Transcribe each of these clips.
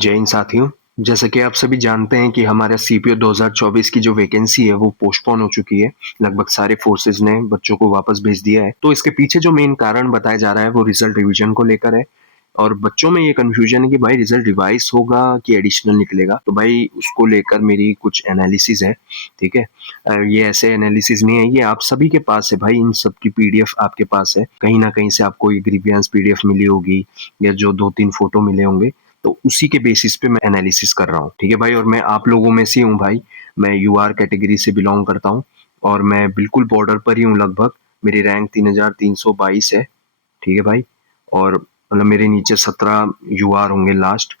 जय हिंद साथियों। जैसा कि आप सभी जानते हैं कि हमारा सीपीओ 2024 की जो वैकेंसी है वो पोस्टपोन हो चुकी है। लगभग सारे फोर्सेस ने बच्चों को वापस भेज दिया है। तो इसके पीछे जो मेन कारण बताया जा रहा है वो रिजल्ट रिवीजन को लेकर है। और बच्चों में ये कन्फ्यूजन है कि भाई रिजल्ट रिवाइज होगा कि एडिशनल निकलेगा। तो भाई उसको लेकर मेरी कुछ एनालिसिस है। ठीक है। ये ऐसे एनालिसिस नहीं है, ये आप सभी के पास है भाई। इन सब की पीडीएफ आपके पास है। कहीं ना कहीं से आपको ये ग्रीवियंस पीडीएफ मिली होगी या जो 2-3 फोटो मिले होंगे। तो उसी के बेसिस पे मैं एनालिसिस कर रहा हूँ। ठीक है भाई। और मैं आप लोगों में से हूँ भाई। मैं यूआर कैटेगरी से बिलोंग करता हूँ और मैं बिल्कुल बॉर्डर पर ही हूँ लगभग। मेरी रैंक 3322 है। ठीक है भाई। और मतलब मेरे नीचे 17 यूआर होंगे लास्ट।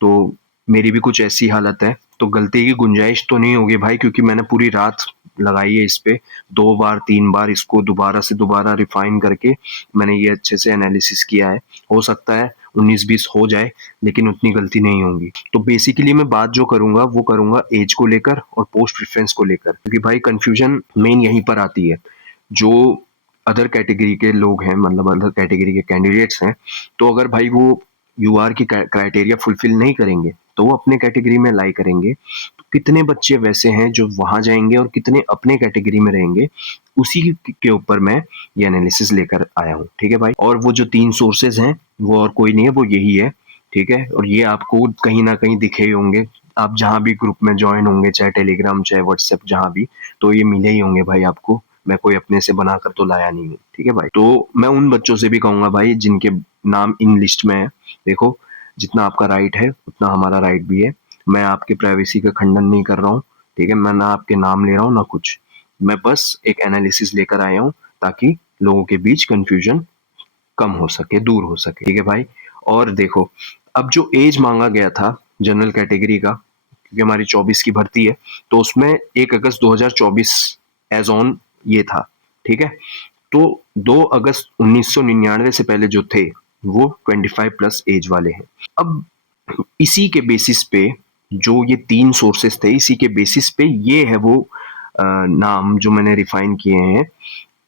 तो मेरी भी कुछ ऐसी हालत है। तो गलती की गुंजाइश तो नहीं होगी भाई, क्योंकि मैंने पूरी रात लगाई है इस पे। 2 बार 3 बार इसको दोबारा से दोबारा रिफाइन करके मैंने ये अच्छे से एनालिसिस किया है। हो सकता है 19-20 हो जाए, लेकिन उतनी गलती नहीं होंगी। तो बेसिकली मैं बात जो करूंगा वो करूंगा एज को लेकर और पोस्ट प्रेफरेंस को लेकर, क्योंकि भाई कंफ्यूजन मेन यहीं पर आती है। जो अदर कैटेगरी के लोग हैं, मतलब अदर कैटेगरी के कैंडिडेट्स हैं, तो अगर भाई वो यूआर की क्राइटेरिया फुलफिल नहीं करेंगे तो वो अपने कैटेगरी में लाई करेंगे। तो कितने बच्चे वैसे हैं जो वहां जाएंगे और कितने अपने कैटेगरी में रहेंगे, उसी के ऊपर मैं ये एनालिसिस लेकर आया हूँ। ठीक है भाई। और वो जो 3 सोर्सेज हैं वो और कोई नहीं है, वो यही है। ठीक है। और ये आपको कहीं ना कहीं दिखे ही होंगे। आप जहां भी ग्रुप में ज्वाइन होंगे, चाहे टेलीग्राम चाहे व्हाट्सएप जहां भी, तो ये मिले ही होंगे भाई आपको। मैं कोई अपने से बनाकर तो लाया नहीं हूँ। ठीक है भाई। तो मैं उन बच्चों से भी कहूंगा भाई जिनके नाम इन लिस्ट में है, देखो, जितना आपका राइट है उतना हमारा राइट भी है। मैं आपके प्राइवेसी का खंडन नहीं कर रहा हूँ। ठीक है। मैं ना आपके नाम ले रहा हूँ ना कुछ। मैं बस एक एनालिसिस लेकर आया हूँ ताकि लोगों के बीच कंफ्यूजन कम हो सके, दूर हो सके। ठीक है भाई। और देखो, अब जो एज मांगा गया था जनरल कैटेगरी का, क्योंकि हमारी 24 की भर्ती है, तो उसमें 1 अगस्त 2024 एज ऑन ये था। ठीक है। तो 2 अगस्त 1999 से पहले जो थे वो 25+ एज वाले हैं। अब इसी के बेसिस पे, जो ये 3 सोर्सेस थे, इसी के बेसिस पे ये है वो नाम जो मैंने रिफाइन किए हैं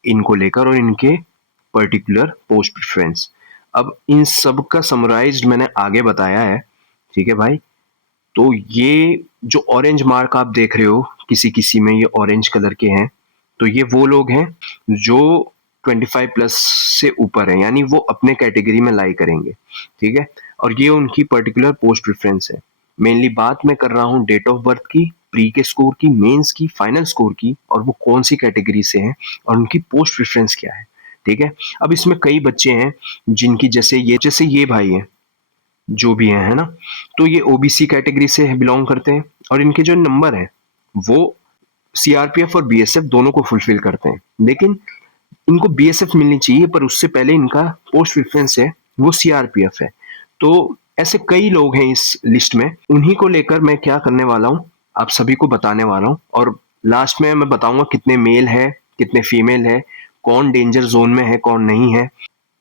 इनको लेकर और इनके पर्टिकुलर पोस्ट प्रेफरेंस। अब इन सब का समराइज्ड मैंने आगे बताया है। ठीक है भाई। तो ये जो ऑरेंज मार्क आप देख रहे हो, किसी किसी में ये ऑरेंज कलर के हैं, तो ये वो लोग हैं जो 25+ से ऊपर है, यानी वो अपने कैटेगरी में लाई करेंगे। ठीक है। और ये उनकी पर्टिकुलर पोस्ट प्रेफरेंस है। मेनली बात मैं कर रहा हूँ डेट ऑफ बर्थ की, प्री के स्कोर की, मेंस की, फाइनल स्कोर की, और वो कौन सी कैटेगरी से हैं और उनकी पोस्ट प्रेफरेंस क्या है। ठीक है। अब इसमें कई बच्चे हैं जिनकी, जैसे ये भाई है, जो भी है ना, तो ये ओबीसी कैटेगरी से बिलोंग करते हैं और इनके जो नंबर है वो सीआरपीएफ और बीएसएफ दोनों को फुलफिल करते हैं। लेकिन इनको बीएसएफ मिलनी चाहिए, पर उससे पहले इनका पोस्ट प्रेफरेंस है वो सीआरपीएफ है। तो ऐसे कई लोग हैं इस लिस्ट में। उन्हीं को लेकर मैं क्या करने वाला हूँ, आप सभी को बताने वाला हूँ। और लास्ट में मैं बताऊंगा कितने मेल है, कितने फीमेल है, कौन डेंजर जोन में है, कौन नहीं है।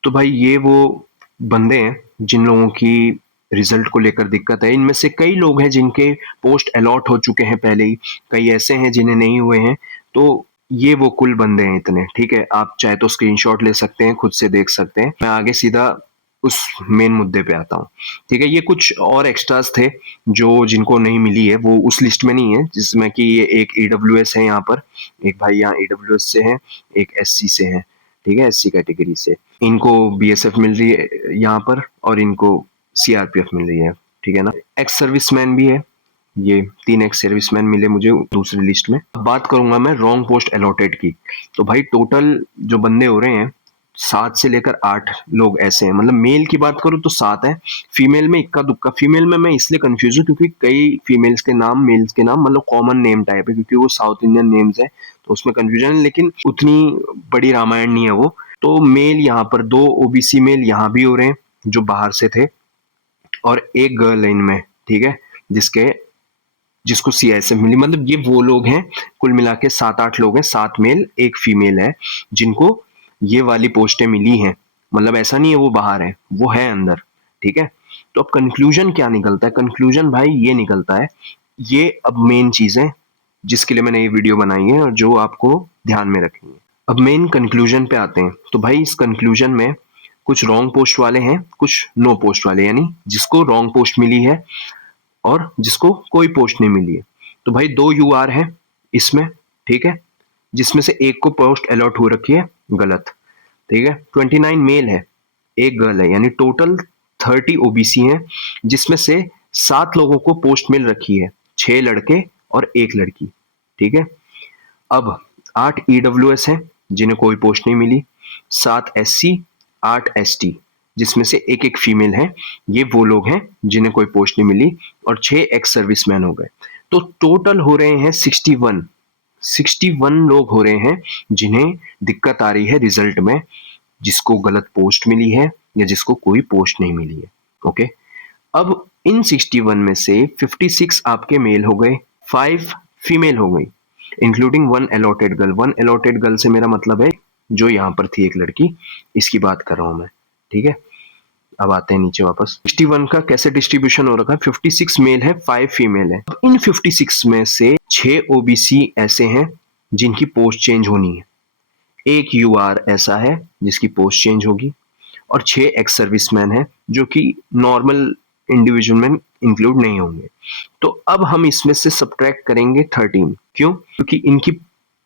तो भाई ये वो बंदे हैं जिन लोगों की रिजल्ट को लेकर दिक्कत है। इनमें से कई लोग हैं जिनके पोस्ट अलॉट हो चुके हैं पहले ही, कई ऐसे हैं जिन्हें नहीं हुए हैं। तो ये वो कुल बंदे हैं इतने। ठीक है। आप चाहे तो स्क्रीनशॉट ले सकते हैं, खुद से देख सकते हैं। मैं आगे सीधा उस मेन मुद्दे पे आता हूँ। ठीक है। ये कुछ और एक्स्ट्रास थे जो जिनको नहीं मिली है, वो उस लिस्ट में नहीं है, जिसमें कि ये एक ईडब्ल्यूएस है यहाँ पर, एक भाई यहाँ ईडब्ल्यूएस से है, एक एससी से है। ठीक है। एससी कैटेगरी से इनको बीएसएफ मिल रही है यहाँ पर, और इनको सीआरपीएफ मिल रही है। ठीक है ना। एक्स सर्विसमैन भी है। ये 3 एक्स सर्विसमैन मिले मुझे दूसरी लिस्ट में। अब बात करूंगा मैं रॉन्ग पोस्ट अलॉटेड की। तो भाई टोटल जो बंदे हो रहे हैं 7 से लेकर 8 लोग ऐसे हैं। मतलब मेल की बात करूं तो 7 है, फीमेल में इक्का दुक्का। फीमेल में मैं इसलिए कंफ्यूज हूँ क्योंकि कई फीमेल्स के नाम मेल्स के नाम मतलब कॉमन नेम टाइप है, क्योंकि वो साउथ इंडियन नेम्स है, तो उसमें कंफ्यूजन है। लेकिन उतनी बड़ी रामायण नहीं है वो। तो मेल यहाँ पर 2 ओबीसी मेल यहाँ भी हो रहे हैं जो बाहर से थे, और एक गर्ल है इनमें। ठीक है। जिसके जिसको सीआईएसएफ मिली। मतलब ये वो लोग हैं, कुल मिला के 7-8 लोग हैं, 7 मेल 1 फीमेल है, जिनको ये वाली पोस्टें मिली हैं। मतलब ऐसा नहीं है वो बाहर है, वो है अंदर। ठीक है। तो अब कंक्लूजन क्या निकलता है? कंक्लूजन भाई ये निकलता है, ये अब मेन चीजें जिसके लिए मैंने ये वीडियो बनाई है और जो आपको ध्यान में रखनी है। अब मेन कंक्लूजन पे आते हैं। तो भाई इस कंक्लूजन में कुछ रॉन्ग पोस्ट वाले हैं, कुछ नो पोस्ट वाले, यानी जिसको रॉन्ग पोस्ट मिली है और जिसको कोई पोस्ट नहीं मिली है। तो भाई 2 यूआर हैं इसमें, ठीक है, जिसमें से एक को पोस्ट अलॉट हो रखी है गलत, ठीक है। 29 मेल है, एक गर्ल है, यानी टोटल 30 ओबीसी हैं, जिसमें से 7 लोगों को पोस्ट मिल रखी है, 6 लड़के और 1 लड़की, ठीक है। अब 8 ईडब्ल्यूएस हैं जिन्हें कोई पोस्ट नहीं मिली, 7 एससी, 8 एसटी, जिसमें से एक एक फीमेल है, ये वो लोग हैं जिन्हें कोई पोस्ट नहीं मिली, और 6 एक्स सर्विसमैन हो गए। तो टोटल हो रहे हैं 61 लोग हो रहे हैं जिन्हें दिक्कत आ रही है रिजल्ट में, जिसको गलत पोस्ट मिली है या जिसको कोई पोस्ट नहीं मिली है। ओके, अब इन 61 में से 56 आपके मेल हो गए, 5 फीमेल हो गई, including 1 allotted girl. 1 allotted girl से मेरा मतलब है जो यहां पर थी एक लड़की, इसकी बात कर रहा हूं मैं, ठीक है। अब आते हैं नीचे वापस। 61 का कैसे डिस्ट्रीब्यूशन हो रखा है, 56 मेल है, 5 फीमेल है। अब इन 56 में से 6 ओबीसी ऐसे हैं जिनकी पोस्ट चेंज होनी है, एक यूआर ऐसा है जिसकी पोस्ट चेंज होगी, और 6 एक्स सर्विसमैन है जो कि नॉर्मल इंडिविजुअल में इंक्लूड नहीं होंगे। तो अब हम इसमें से सब्ट्रैक्ट करेंगे 13, क्यों? क्योंकि इनकी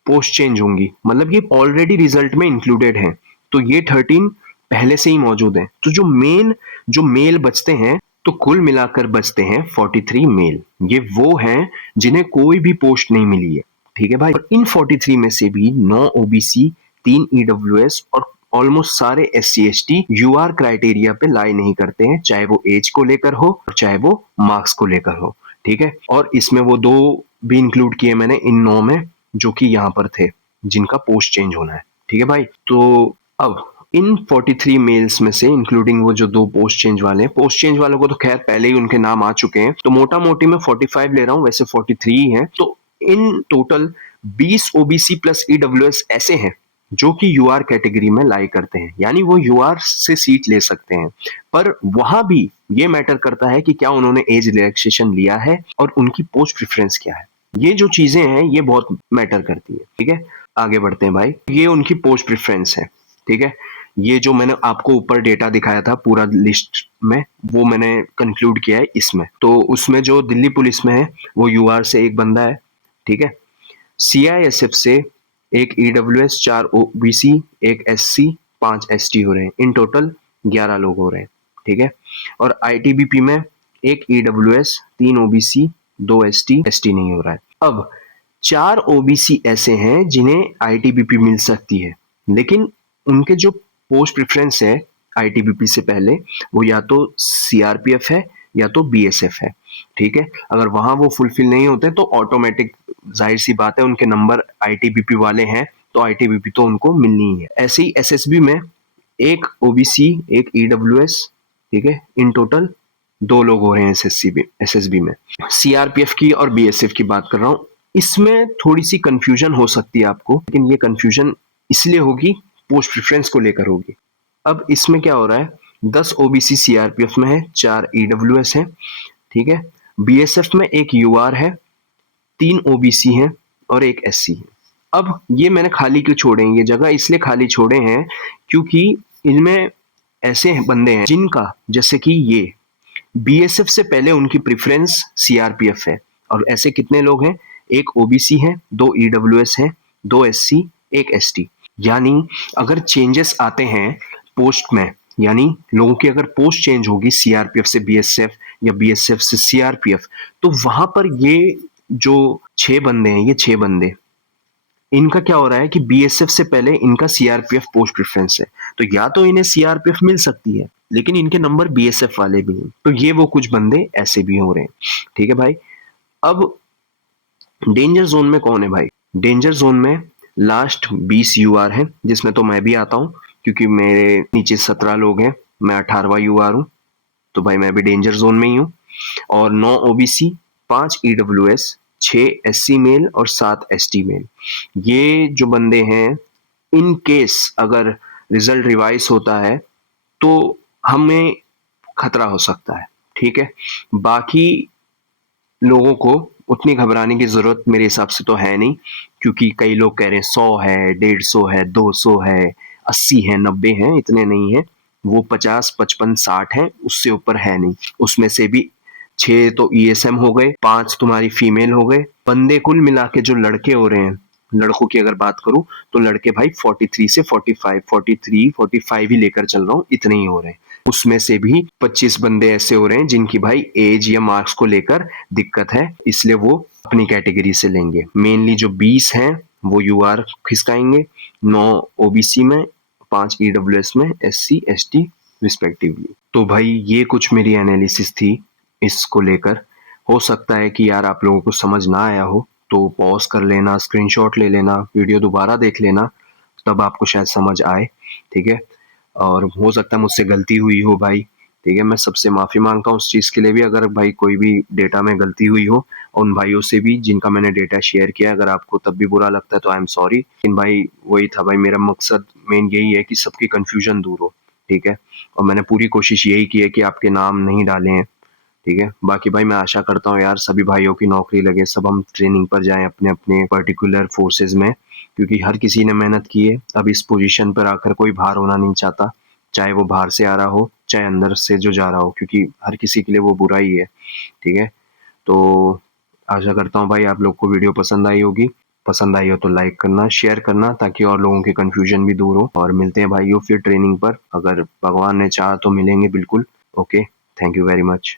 पोस्ट चेंज होंगी, मतलब ये ऑलरेडी रिजल्ट में इंक्लूडेड है, तो ये 13 पहले से ही मौजूद है। तो जो मेल बचते हैं, तो कुल मिलाकर बचते हैं 43 मेल। ये वो हैं जिन्हें कोई भी पोस्ट नहीं मिली है, ठीक है भाई। और इन 43 में से भी 9 ओबीसी, 3 ईडब्ल्यूएस और ऑलमोस्ट सारे एससी एसटी यूआर क्राइटेरिया पे लाई नहीं करते हैं, चाहे वो एज को लेकर हो और चाहे वो मार्क्स को लेकर हो, ठीक है। और इसमें वो 2 भी इंक्लूड किए मैंने इन 9 में, जो कि यहाँ पर थे, जिनका पोस्ट चेंज होना है, ठीक है भाई। तो अब इन 43 मेल्स में से, इंक्लूडिंग वो जो 2 पोस्ट चेंज वाले हैं, पोस्ट चेंज वालों को तो खैर पहले ही उनके नाम आ चुके हैं, तो मोटा मोटी मैं 45 ले रहा हूँ, वैसे 43 ही है। तो in total 20 OBC plus EWS ऐसे हैं जो कि यूआर कैटेगरी में लाई करते हैं, यानी वो यूआर से सीट ले सकते हैं। पर वहां भी ये मैटर करता है कि क्या उन्होंने एज रिलैक्सेशन लिया है और उनकी पोस्ट प्रेफरेंस क्या है। ये जो चीजें हैं ये बहुत मैटर करती है, ठीक है। आगे बढ़ते हैं भाई। ये उनकी पोस्ट प्रेफरेंस है, ठीक है। ये जो मैंने आपको ऊपर डेटा दिखाया था पूरा लिस्ट में, वो मैंने कंक्लूड किया है इसमें। तो उसमें जो दिल्ली पुलिस में है वो यूआर से एक बंदा है, ठीक है। सीआईएसएफ से एक ईडब्ल्यूएस, 4 ओबीसी, एक एससी, 5 एसटी हो रहे हैं, इन टोटल 11 लोग हो रहे हैं, ठीक है। और आईटीबीपी में एक ईडब्ल्यूएस, 3 ओबीसी, 2 एसटी, एसटी नहीं हो रहा है। अब 4 ओबीसी ऐसे हैं जिन्हें आईटीबीपी मिल सकती है, लेकिन उनके जो पोस्ट प्रेफरेंस है आईटीबीपी से पहले, वो या तो सीआरपीएफ है या तो बीएसएफ है, ठीक है। अगर वहां वो फुलफिल नहीं होते तो ऑटोमेटिक, जाहिर सी बात है, उनके नंबर आईटीबीपी वाले हैं तो आईटीबीपी तो उनको मिलनी ही है। ऐसे ही एसएसबी में एक ओबीसी, एक ईडब्ल्यूएस, ठीक है, इन टोटल 2 लोग हो रहे हैं एसएसबी में। सीआरपीएफ की और बीएसएफ की बात कर रहा हूं, इसमें थोड़ी सी कंफ्यूजन हो सकती है आपको, लेकिन ये कंफ्यूजन इसलिए होगी, पोस्ट प्रेफरेंस को लेकर होगी। अब इसमें क्या हो रहा है, 10 ओबीसी सीआरपीएफ में है, 4 ईडब्ल्यूएस है, ठीक है। बीएसएफ में एक यूआर है, 3 ओबीसी हैं और एक एससी है। अब ये मैंने खाली क्यों छोड़े हैं, ये जगह इसलिए खाली छोड़े हैं क्योंकि इनमें ऐसे बंदे हैं जिनका, जैसे कि ये बीएसएफ से पहले उनकी प्रेफरेंस सीआरपीएफ है, और ऐसे कितने लोग हैं, एक ओबीसी है, 2 ईडब्ल्यूएस है, 2 एससी, एक एसटी। यानी अगर चेंजेस आते हैं पोस्ट में, यानी लोगों की अगर पोस्ट चेंज होगी सीआरपीएफ से बीएसएफ या बीएसएफ से सीआरपीएफ, तो वहां पर ये जो 6 बंदे हैं, ये 6 बंदे, इनका क्या हो रहा है कि बीएसएफ से पहले इनका सीआरपीएफ पोस्ट प्रेफरेंस है, तो या तो इन्हें सीआरपीएफ मिल सकती है, लेकिन इनके नंबर बीएसएफ वाले भी हैं, तो ये वो कुछ बंदे ऐसे भी हो रहे हैं, ठीक है भाई। अब डेंजर जोन में कौन है भाई, डेंजर जोन में लास्ट 20 यूआर है, जिसमें तो मैं भी आता हूं, क्योंकि मेरे नीचे 17 लोग हैं, मैं 18वां यूआर हूं, तो भाई मैं भी डेंजर जोन में ही हूं। और 9 ओबीसी, 5 ईडब्ल्यूएस, 6 एससी मेल और 7 एसटी मेल, ये जो बंदे हैं, इन केस अगर रिजल्ट रिवाइज होता है तो हमें खतरा हो सकता है, ठीक है। बाकी लोगों को उतनी घबराने की जरूरत मेरे हिसाब से तो है नहीं, क्योंकि कई लोग कह रहे हैं 100 है, 150 है, 200 है, 80 है, 90 है, इतने नहीं है, वो 50, 55, 60 हैं, उससे ऊपर है नहीं। उसमें से भी 6 तो ईएसएम हो गए, 5 तुम्हारी फीमेल हो गए। बंदे कुल मिला के जो लड़के हो रहे हैं, लड़कों की अगर बात करूँ तो लड़के भाई 43 से 45, 43, 45 ही लेकर चल रहा हूँ, इतने ही हो रहे हैं। उसमें से भी 25 बंदे ऐसे हो रहे हैं जिनकी भाई एज या मार्क्स को लेकर दिक्कत है, इसलिए वो अपनी कैटेगरी से लेंगे। मेनली जो 20 हैं वो यूआर खिसकाएंगे, 9 ओबीसी में, 5 ईडब्ल्यूएस में, एससी एसटी रिस्पेक्टिवली। तो भाई ये कुछ मेरी एनालिसिस थी इसको लेकर। हो सकता है कि यार आप लोगों को समझ ना आया हो, तो पॉज कर लेना, स्क्रीनशॉट ले लेना, वीडियो दोबारा देख लेना, तब आपको शायद समझ आए, ठीक है? और हो सकता है मुझसे गलती हुई हो भाई, ठीक है? मैं सबसे माफ़ी माँगता हूँ उस चीज़ के लिए भी, अगर भाई कोई भी डेटा में गलती हुई हो, और उन भाइयों से भी जिनका मैंने डेटा शेयर किया, अगर आपको तब भी बुरा लगता है तो आई एम सॉरी। लेकिन भाई वही था भाई, मेरा मकसद मेन यही है कि सबकी कन्फ्यूज़न दूर हो, ठीक है? और मैंने पूरी कोशिश यही की है कि आपके नाम नहीं डाले हैं, ठीक है? बाकी भाई मैं आशा करता हूँ यार सभी भाइयों की नौकरी लगे, सब हम ट्रेनिंग पर जाएँ अपने-अपने पर्टिकुलर फोर्सेज़ में, क्योंकि हर किसी ने मेहनत की है। अब इस पोज़ीशन पर आकर कोई बाहर होना नहीं चाहता, चाहे वो बाहर से आ रहा हो, चाहे अंदर से जो जा रहा हो, क्योंकि हर किसी के लिए वो बुरा ही है, ठीक है? तो आशा करता हूँ भाई आप लोग को वीडियो पसंद आई होगी। पसंद आई हो तो लाइक करना, शेयर करना, ताकि और लोगों की कन्फ्यूज़न भी दूर हो, और मिलते हैं भाइयों फिर ट्रेनिंग पर। अगर भगवान ने चाहा तो मिलेंगे बिल्कुल। Okay, thank you very much.